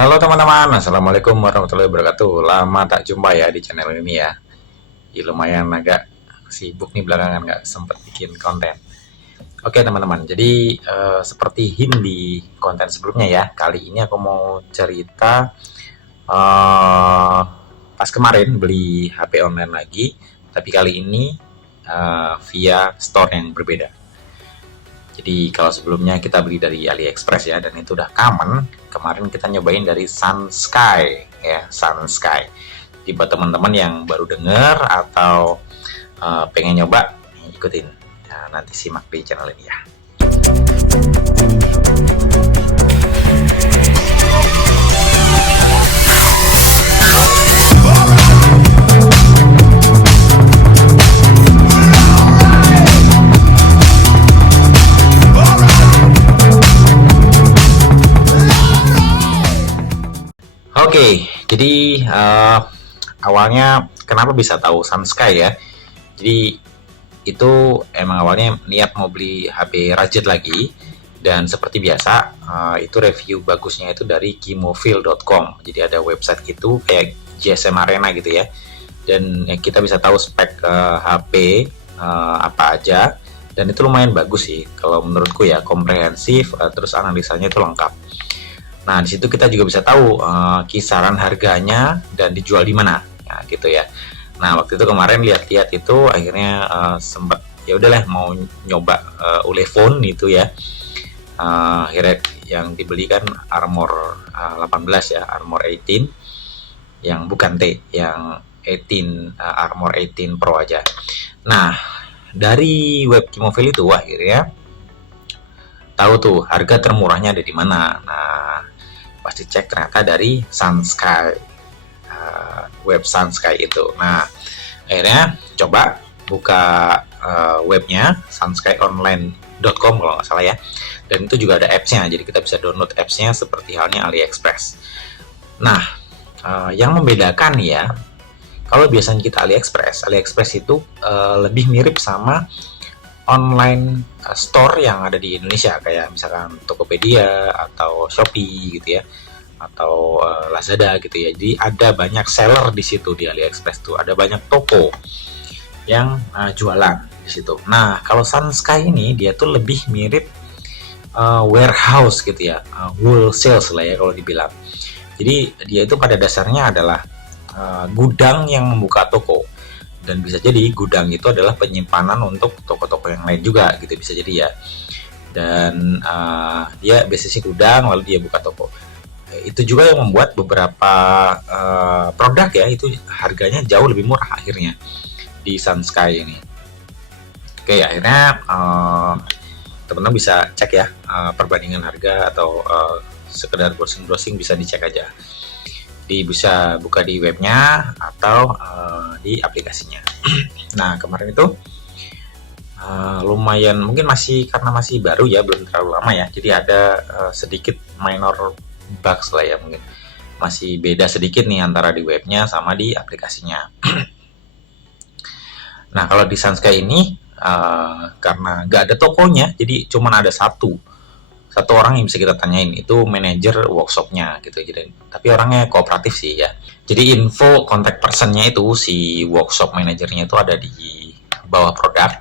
Halo teman-teman, Assalamualaikum warahmatullahi wabarakatuh. Lama tak jumpa ya di channel ini ya. Lumayan agak sibuk nih belakangan, nggak sempet bikin konten. Oke teman-teman, jadi seperti hint di konten sebelumnya ya, kali ini aku mau cerita pas kemarin beli HP online lagi, tapi kali ini via store yang berbeda. Jadi kalau sebelumnya kita beli dari AliExpress ya, dan itu udah common. Kemarin kita nyobain dari SunSky ya, SunSky. Jadi buat teman-teman yang baru denger atau pengen nyoba, ikutin. Nah, nanti simak di channel ini ya. Oke, jadi awalnya kenapa bisa tahu SunSky ya? Jadi itu emang awalnya niat mau beli HP Rajet lagi, dan seperti biasa itu review bagusnya itu dari kimofil.com. Jadi ada website gitu kayak GSM Arena gitu ya, dan kita bisa tahu spek HP apa aja, dan itu lumayan bagus sih kalau menurutku ya, komprehensif, terus analisanya itu lengkap. Nah, di situ kita juga bisa tahu kisaran harganya dan dijual di mana, ya, gitu ya. Nah, waktu itu kemarin lihat-lihat itu akhirnya sempat ya udahlah mau nyoba Ulefone itu ya. Akhirnya yang dibeli kan Armor 18 ya, Armor 18 yang bukan T, yang 18 Armor 18 Pro aja. Nah, dari web Kimofil itu akhirnya tahu tuh harga termurahnya ada di mana. Nah, pasti cek ternyata dari SunSky, web SunSky itu. Nah, akhirnya coba buka webnya sunskyonline.com kalau nggak salah ya, dan itu juga ada apps-nya, jadi kita bisa download apps-nya seperti halnya AliExpress. Nah, yang membedakan ya, kalau biasanya kita AliExpress itu lebih mirip sama online store yang ada di Indonesia, kayak misalkan Tokopedia atau Shopee gitu ya, atau Lazada gitu ya. Jadi ada banyak seller di situ di AliExpress tuh, ada banyak toko yang jualan di situ. Nah, kalau SunSky ini dia tuh lebih mirip warehouse gitu ya, wholesale lah ya kalau dibilang. Jadi dia itu pada dasarnya adalah gudang yang membuka toko, dan bisa jadi gudang itu adalah penyimpanan untuk toko-toko yang lain juga gitu, bisa jadi ya. Dan dia biasanya gudang lalu dia buka toko. Itu juga yang membuat beberapa produk ya itu harganya jauh lebih murah akhirnya di SunSky ini. Oke, akhirnya teman-teman bisa cek ya perbandingan harga, atau sekedar browsing-browsing bisa dicek aja. Bisa buka di webnya atau di aplikasinya. Nah, kemarin itu lumayan, mungkin karena masih baru ya, belum terlalu lama ya, jadi ada sedikit minor bugs lah ya, mungkin masih beda sedikit nih antara di webnya sama di aplikasinya. Nah, kalau di SunSky ini karena nggak ada tokonya, jadi cuman ada satu orang yang bisa kita tanyain, itu manajer workshopnya gitu. Jadi tapi orangnya kooperatif sih ya. Jadi info kontak personnya itu, si workshop manajernya itu ada di bawah produk,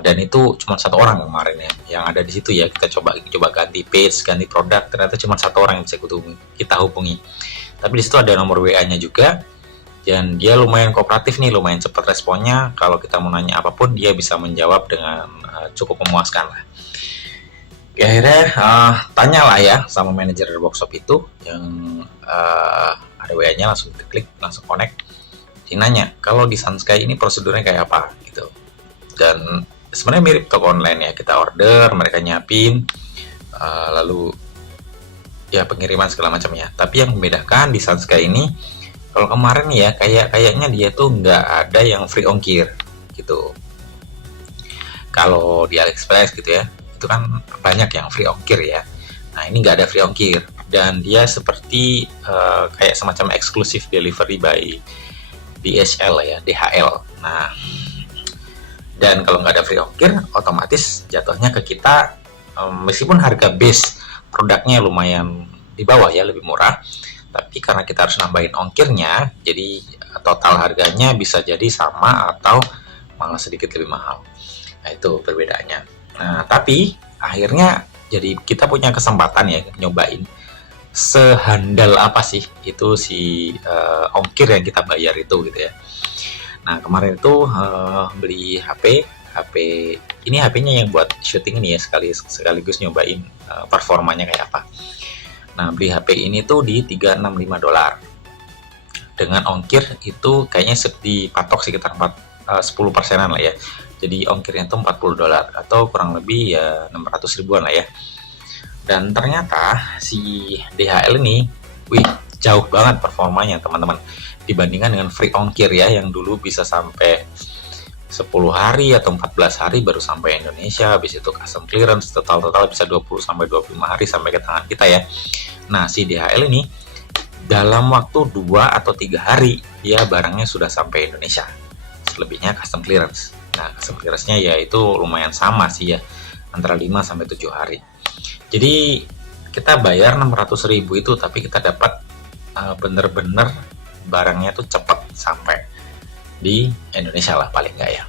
dan itu cuma satu orang kemarin ya yang ada di situ ya. Kita coba ganti page, ganti produk, ternyata cuma satu orang yang bisa kita hubungi. Tapi di situ ada nomor WA-nya juga, dan dia lumayan kooperatif nih, lumayan cepat responnya. Kalau kita mau nanya apapun dia bisa menjawab dengan cukup memuaskan lah. Akhirnya tanyalah ya sama manajer workshop itu yang ada WA-nya, langsung klik, langsung connect. Dia nanya kalau di SunSky ini prosedurnya kayak apa gitu. Dan sebenarnya mirip toko online ya, kita order, mereka nyiapin, lalu ya pengiriman segala macamnya. Tapi yang membedakan di SunSky ini, kalau kemarin ya kayaknya dia tuh nggak ada yang free ongkir gitu. Kalau di AliExpress gitu ya, itu kan banyak yang free ongkir ya. Nah, ini nggak ada free ongkir, dan dia seperti kayak semacam exclusive delivery by DHL ya, DHL. Nah, dan kalau nggak ada free ongkir, otomatis jatuhnya ke kita, meskipun harga base produknya lumayan di bawah ya, lebih murah. Tapi karena kita harus nambahin ongkirnya, jadi total harganya bisa jadi sama atau malah sedikit lebih mahal. Nah, itu perbedaannya. Nah, tapi akhirnya jadi kita punya kesempatan ya nyobain sehandal apa sih itu si ongkir yang kita bayar itu gitu ya. Nah, kemarin itu beli HP ini, HP-nya yang buat syuting ini ya, sekaligus nyobain performanya kayak apa. Nah, beli HP ini tuh di $365. Dengan ongkir itu kayaknya dipatok sekitar 10%-an lah ya. Jadi ongkirnya itu $40 atau kurang lebih ya 600 ribuan lah ya. Dan ternyata si DHL ini, jauh banget performanya teman-teman, dibandingkan dengan free ongkir ya, yang dulu bisa sampai 10 hari atau 14 hari baru sampai Indonesia. Habis itu custom clearance, total bisa 20 sampai 25 hari sampai ke tangan kita ya. Nah, si DHL ini dalam waktu 2 atau 3 hari ya barangnya sudah sampai Indonesia. Selebihnya custom clearance. Nah, custom clearance-nya ya itu lumayan sama sih ya, antara 5 sampai 7 hari. Jadi kita bayar 600 ribu itu, tapi kita dapat bener-bener barangnya tuh cepat sampai di Indonesia lah paling nggak ya.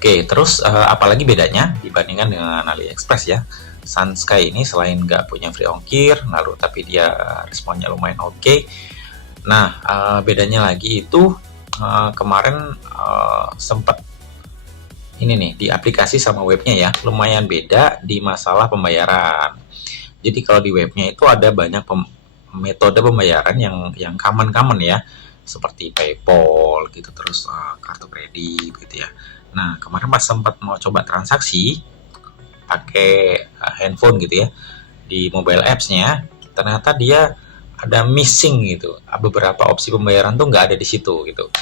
Oke, terus apalagi bedanya dibandingkan dengan AliExpress ya. Sunsky ini selain nggak punya free ongkir, lalu tapi dia responnya lumayan oke. Nah, bedanya lagi itu kemarin sempat ini nih di aplikasi sama webnya ya, lumayan beda di masalah pembayaran. Jadi kalau di webnya itu ada banyak metode pembayaran yang common ya, seperti PayPal gitu, terus kartu kredit gitu ya. Nah, kemarin pas sempat mau coba transaksi pakai handphone gitu ya, di mobile apps-nya ternyata dia ada missing gitu, beberapa opsi pembayaran tuh nggak ada di situ gitu.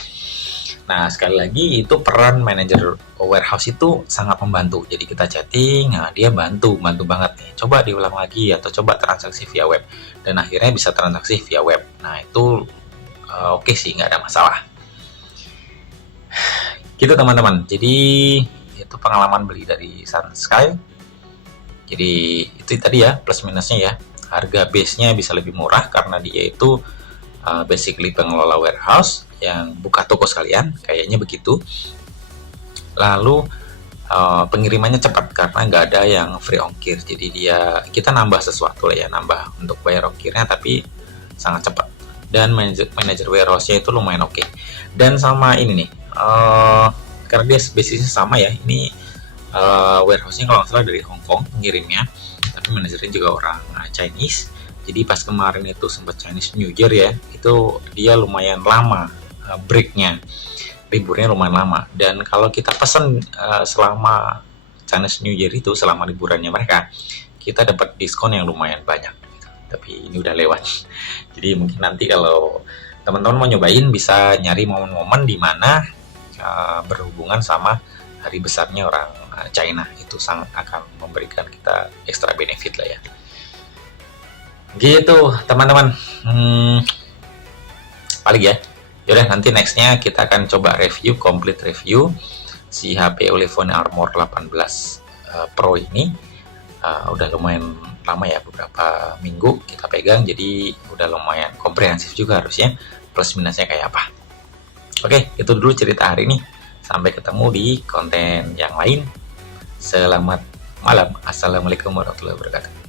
Nah, sekali lagi itu peran manajer warehouse itu sangat membantu. Jadi kita chatting, nah dia bantu banget nih. Coba diulang lagi atau coba transaksi via web, dan akhirnya bisa transaksi via web. Nah, itu oke sih, nggak ada masalah. Gitu teman-teman. Jadi itu pengalaman beli dari Sunsky. Jadi itu tadi ya plus minusnya ya. Harga base-nya bisa lebih murah karena dia itu basically pengelola warehouse yang buka toko sekalian, kayaknya begitu. Lalu pengirimannya cepat karena nggak ada yang free ongkir, jadi kita nambah sesuatu lah ya, nambah untuk bayar ongkirnya, tapi sangat cepat. Dan manajer warehouse-nya itu lumayan oke. Dan sama ini nih, karena dia basisnya sama ya, ini warehouse-nya kalau nggak salah dari Hong Kong pengirimnya, tapi manajernya juga orang Chinese. Jadi pas kemarin itu sempat Chinese New Year ya, itu dia lumayan lama breaknya, liburnya lumayan lama. Dan kalau kita pesan selama Chinese New Year itu, selama liburannya mereka, kita dapat diskon yang lumayan banyak gitu. Tapi ini udah lewat. Jadi mungkin nanti kalau teman-teman mau nyobain, bisa nyari momen-momen di mana berhubungan sama hari besarnya orang China, itu sangat akan memberikan kita extra benefit lah ya. Gitu teman-teman. Paling ya. Yaudah, nanti nextnya kita akan coba complete review si HP Olivone Armor 18 Pro ini. Udah lumayan lama ya, beberapa minggu kita pegang, jadi udah lumayan komprehensif juga harusnya plus minusnya kayak apa. Oke, itu dulu cerita hari ini. Sampai ketemu di konten yang lain. Selamat malam. Assalamualaikum warahmatullahi wabarakatuh.